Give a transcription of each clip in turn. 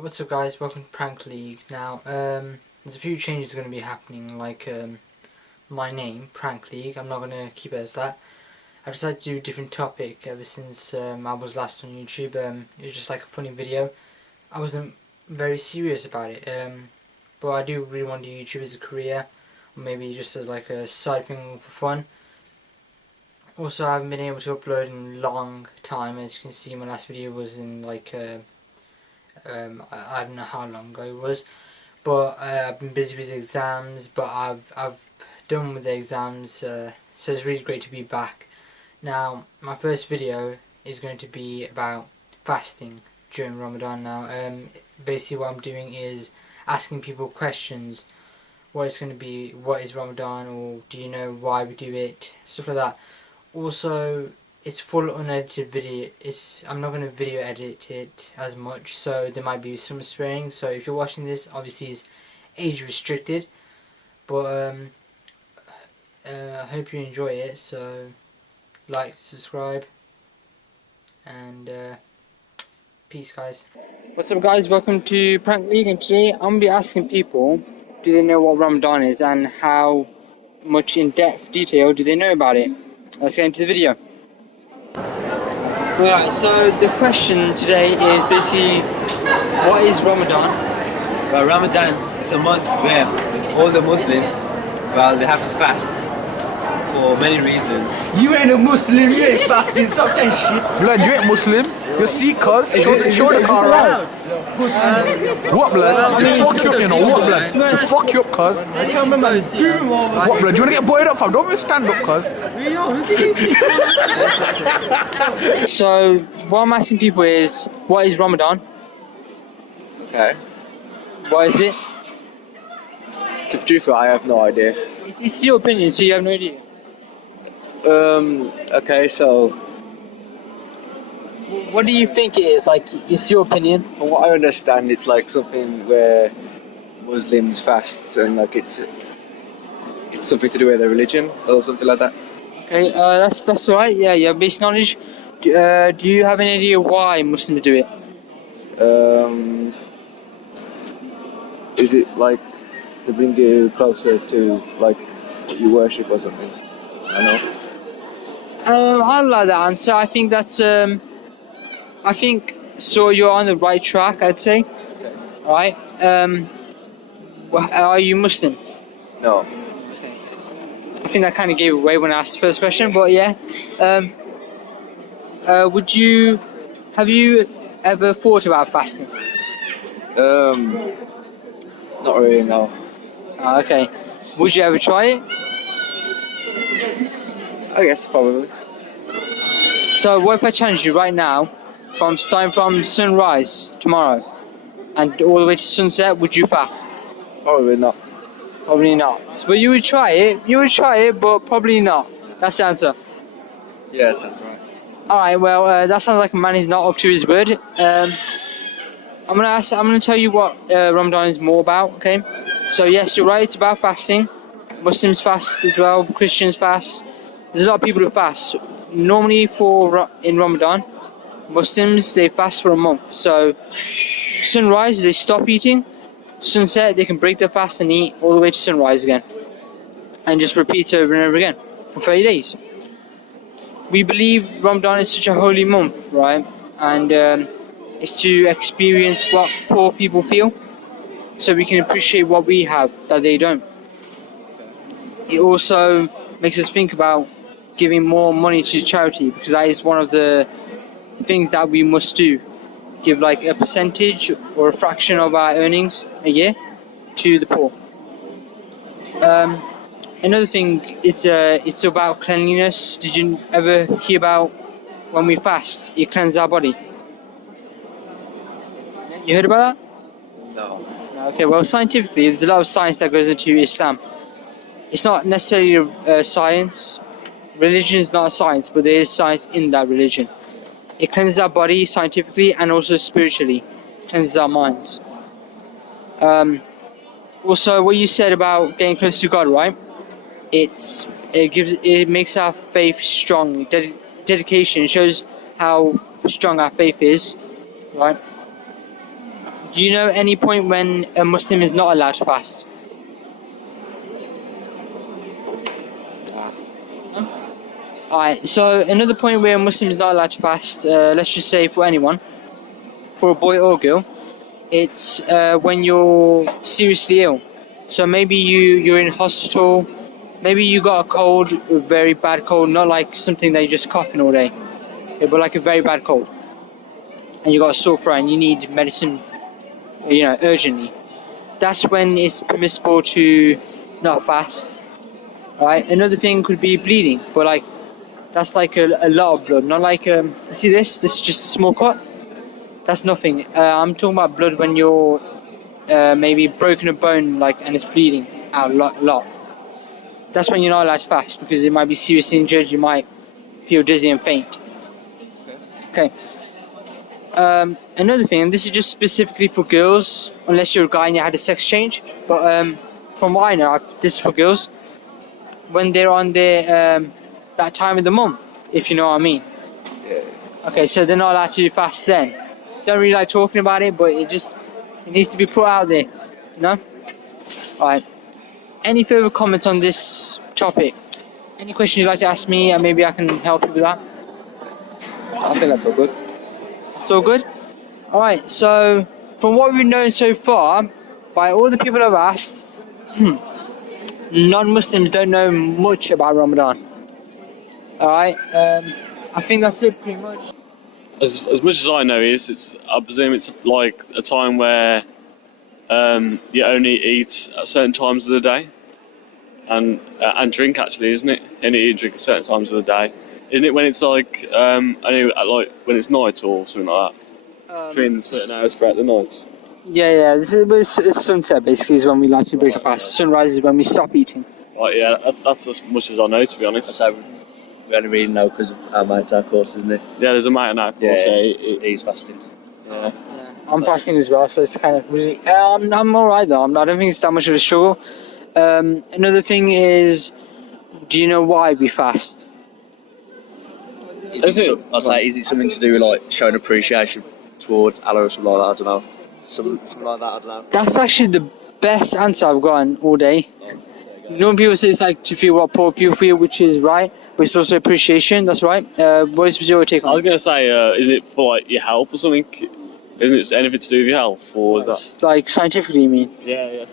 What's up guys, welcome to Prank League. Now, there's a few changes going to be happening, like my name, Prank League. I'm not going to keep it as that. I've decided to do a different topic ever since I was last on YouTube. It was just like a funny video. I wasn't very serious about it, but I do really want to do YouTube as a career, or maybe just as like a side thing for fun. Also, I haven't been able to upload in a long time. As you can see, my last video was in like I don't know how long ago it was, but I've been busy with exams, but I've done with the exams, so it's really great to be back. Now, my first video is going to be about fasting during Ramadan. Now, basically what I'm doing is asking people questions. What it's going to be, what is Ramadan, or do you know why we do it, stuff like that. Also, it's full unedited video. I'm not going to video edit it as much, so there might be some swearing. So if you're watching this, obviously it's age restricted, but I hope you enjoy it. So like, subscribe, and peace guys. What's up guys, welcome to Prank League, and today I'm going to be asking people, do they know what Ramadan is and how much in depth detail do they know about it. Let's get into the video. Right, so the question today is basically, what is Ramadan? Well, Ramadan is a month where all the Muslims, well, they have to fast for many reasons. You ain't a Muslim, you ain't fasting, stop saying shit. Blood, you ain't Muslim. You're Sikh, cuz. Show the car around. What, blood? Just fuck you up, you know. What, blood? Just fuck you up, cuz. I can't remember. What, blood? Do you wanna get buoyed up, fam? Don't stand up, cuz. So, what I'm asking people is, what is Ramadan? Okay. What is it? To be truthful, I have no idea. It's your opinion, so you have no idea. Okay, so What do you think it is? Like, it's your opinion. from what I understand, it's like something where Muslims fast and like it's something to do with their religion or something like that. Okay, that's alright. Yeah, you have basic knowledge. Do you have any idea why Muslims do it? Is it like to bring you closer to like what you worship or something? I know. I like that answer. I think that's I think so. You're on the right track, I'd say. Okay. Alright. Are you Muslim? No. Okay. I think that kind of gave away when I asked the first question, but yeah. Have you ever thought about fasting? Not really, no. Okay. Would you ever try it? I guess probably. So what if I challenge you right now, starting from sunrise tomorrow and all the way to sunset, would you fast? Probably not. Probably not. But you would try it, but probably not. That's the answer. Yeah, that sounds right. Alright, well, that sounds like a man is not up to his word. I'm gonna tell you what Ramadan is more about, okay? So yes, you're right, it's about fasting. Muslims fast as well, Christians fast. There's a lot of people who fast. Normally in Ramadan, Muslims, they fast for a month. So sunrise, they stop eating. Sunset, they can break their fast and eat all the way to sunrise again. And just repeat over and over again for 30 days. We believe Ramadan is such a holy month, right? And it's to experience what poor people feel, so we can appreciate what we have that they don't. It also makes us think about giving more money to charity, because that is one of the things that we must do. Give like a percentage or a fraction of our earnings a year to the poor. Another thing is it's about cleanliness. Did you ever hear about when we fast, it cleanses our body? You heard about that? No. Okay, well, scientifically, there's a lot of science that goes into Islam. It's not necessarily science. Religion is not a science, but there is science in that religion. It cleanses our body scientifically and also spiritually. It cleanses our minds. Also, what you said about getting close to God, right? It makes our faith strong. Dedication shows how strong our faith is, right? Do you know any point when a Muslim is not allowed to fast? Alright, so another point where a Muslim is not allowed to fast, let's just say for anyone, for a boy or girl, it's when you're seriously ill. So maybe you're in hospital, maybe you got a cold, a very bad cold, not like something that you're just coughing all day, okay, but like a very bad cold. And you got a sore throat and you need medicine, urgently. That's when it's permissible to not fast. Right? Another thing could be bleeding, but like that's like a lot of blood, not like see this is just a small cut. That's nothing. I'm talking about blood when you're maybe broken a bone, like, and it's bleeding out a lot. That's when you're not allowed to fast because it might be seriously injured. You might feel dizzy and faint. Okay. Another thing, and this is just specifically for girls, unless you're a guy and you had a sex change. But from what I know, this is for girls. When they're on their that time of the month, if you know what I mean. Yeah. Okay, so they're not allowed to fast then. Don't really like talking about it, but it needs to be put out there, you know? Alright. Any further comments on this topic? Any questions you'd like to ask me, and maybe I can help you with that? I think that's all good. It's all good? Alright, so from what we've known so far, by all the people I've asked, non-Muslims don't know much about Ramadan. Alright, I think that's it pretty much. As much as I know, I presume it's like a time where you only eat at certain times of the day, and drink actually, isn't it? Only eat and drink at certain times of the day, isn't it? When it's like only like when it's night or something like that, between certain hours throughout the night. Yeah. It's sunset basically is when we like to break a fast. Sunrise is when we stop eating. Right, yeah, that's as much as I know, to be honest. So we only really know because of our mate, of course, isn't it? Yeah, there's a mate in our course. Yeah, he's fasting. Yeah. I'm fasting as well, so it's kind of really. I'm alright though. I don't think it's that much of a struggle. Another thing is, do you know why we fast? Is it something to do with like showing appreciation towards Allah or something like that? I don't know. Something like that. I don't know. That's actually the best answer I've gotten all day. When people say it's like to feel what poor people feel, which is right, but it's also appreciation. That's right. What is your take on? I was gonna say, is it for like your health or something? Isn't it anything to do with your health, or is It's like scientifically, you mean? Yeah.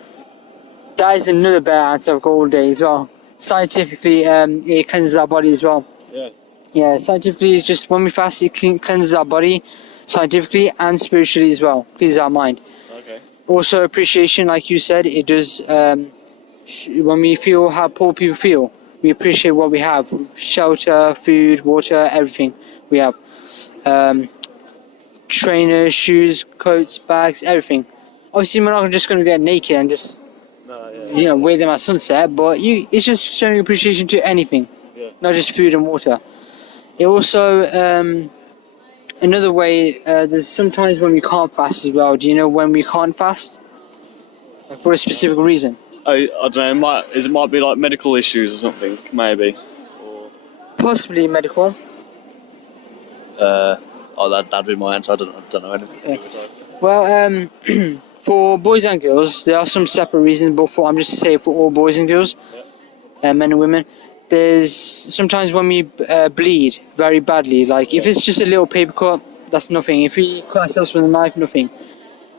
That is another better answer I've got all day as well. Scientifically, it cleanses our body as well. Yeah. Yeah, scientifically, it's just when we fast, it cleanses our body, scientifically and spiritually as well. Cleanses our mind. Okay. Also, appreciation, like you said, it does. When we feel how poor people feel, we appreciate what we have: shelter, food, water, everything we have. Trainers, shoes, coats, bags, everything. Obviously, we're not just going to get naked and just wear them at sunset, but it's just showing appreciation to anything, not just food and water. It also another way. There's sometimes when we can't fast as well. Do you know when we can't fast? Like for a specific reason. I don't know. It might be like medical issues or something, maybe. Or... Possibly medical. That'd be my answer. I don't know anything. Yeah. Well, for boys and girls, there are some separate reasons, but I'm just to say for all boys and girls, men and women, there's sometimes when we bleed very badly. Like if it's just a little paper cut, that's nothing. If we cut ourselves with a knife, nothing.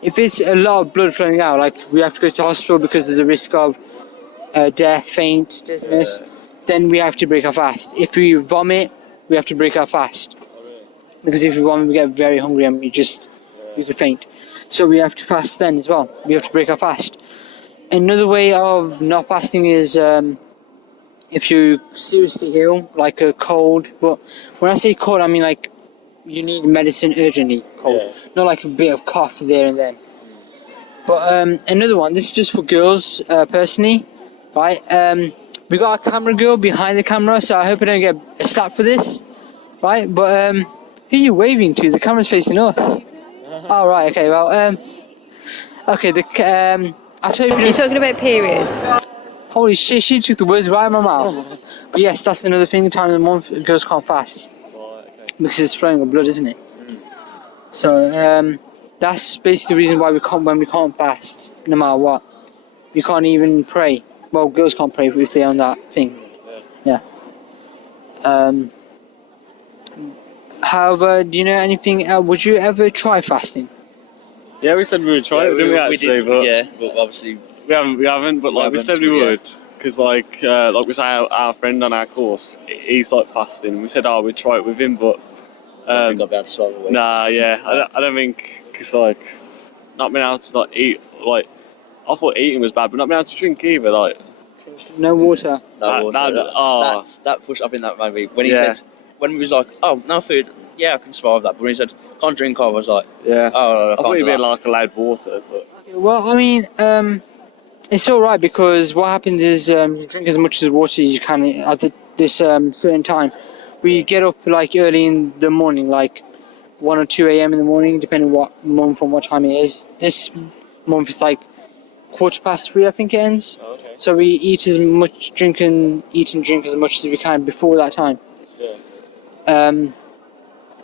If it's a lot of blood flowing out, like we have to go to the hospital because there's a risk of death, faint, dizziness, then we have to break our fast. If we vomit, we have to break our fast. Because if we vomit, we get very hungry and we could faint. So we have to fast then as well. We have to break our fast. Another way of not fasting is if you're seriously ill, like a cold. But when I say cold, I mean like you need medicine urgently, cold. Not like a bit of cough there and then. But another one, this is just for girls personally, right? We got a camera girl behind the camera, so I hope I don't get a slap for this, right? But who are you waving to? The camera's facing us. Oh, right, okay, well, okay, I'll tell you. You're talking about periods. Holy shit, she took the words right out of my mouth. But yes, that's another thing, the time of the month, girls can't fast. Because it's flowing with blood, isn't it? So, that's basically the reason why we can't fast, no matter what. We can't even pray. Well, girls can't pray if they're on that thing. Yeah. However, do you know anything else? Would you ever try fasting? Yeah, we said we would try it, didn't we actually? But obviously we haven't. But like we said we would, because like we say, our friend on our course, he's like fasting. We said, oh, we'd try it with him, but I think I'll be able to swallow it. nah, yeah, I don't think, because like not being able to like eat, like I thought eating was bad, but not being able to drink either, like No water. No water. That push. I think that maybe when he said, when he was like, oh, no food. Yeah, I can survive that. But when he said can't drink, I was like, yeah. Oh, I thought he'd be like allowed water, but Well, I mean, it's all right, because what happens is you drink as much as water as you can at this certain time. We get up like early in the morning, like 1 or 2 a.m. in the morning, depending what month and what time it is. This month is like 3:15, I think it ends. oh, okay. So we eat and drink as much as we can before that time. Yeah.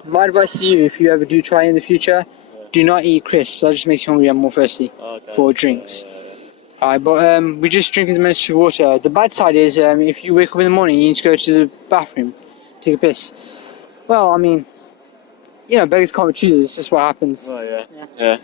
My advice to you, if you ever do try in the future, do not eat crisps. That just makes you hungry and more thirsty for drinks. Alright, but we just drink as much water. The bad side is if you wake up in the morning, you need to go to the bathroom, take a piss. Well, I mean, beggars can't be choosers. It's just what happens. Oh yeah.